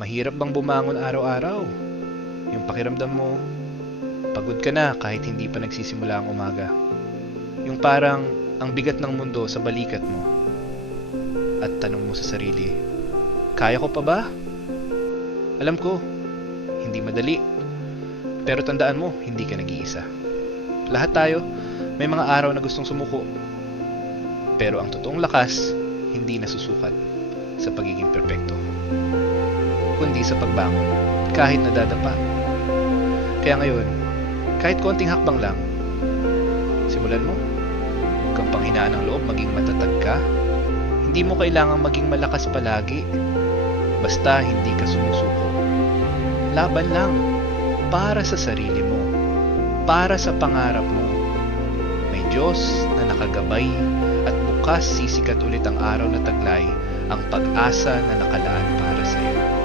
Mahirap bang bumangon araw-araw? Yung pakiramdam mo, pagod ka na kahit hindi pa nagsisimula ang umaga. Yung parang ang bigat ng mundo sa balikat mo. At tanong mo sa sarili, kaya ko pa ba? Alam ko, hindi madali. Pero tandaan mo, hindi ka nag-iisa. Lahat tayo, may mga araw na gustong sumuko. Pero ang totoong lakas, hindi nasusukat sa pagiging perpekto, kundi sa pagbangon, kahit nadadapa. Kaya ngayon, kahit konting hakbang lang, simulan mo. Huwag kang panghinaan ng loob, maging matatag ka. Hindi mo kailangang maging malakas palagi. Basta hindi ka sumusuko. Laban lang. Para sa sarili mo. Para sa pangarap mo. May Diyos na nakagabay at bukas sisikat ulit ang araw na taglay ang pag-asa na nakalaan para sa iyo.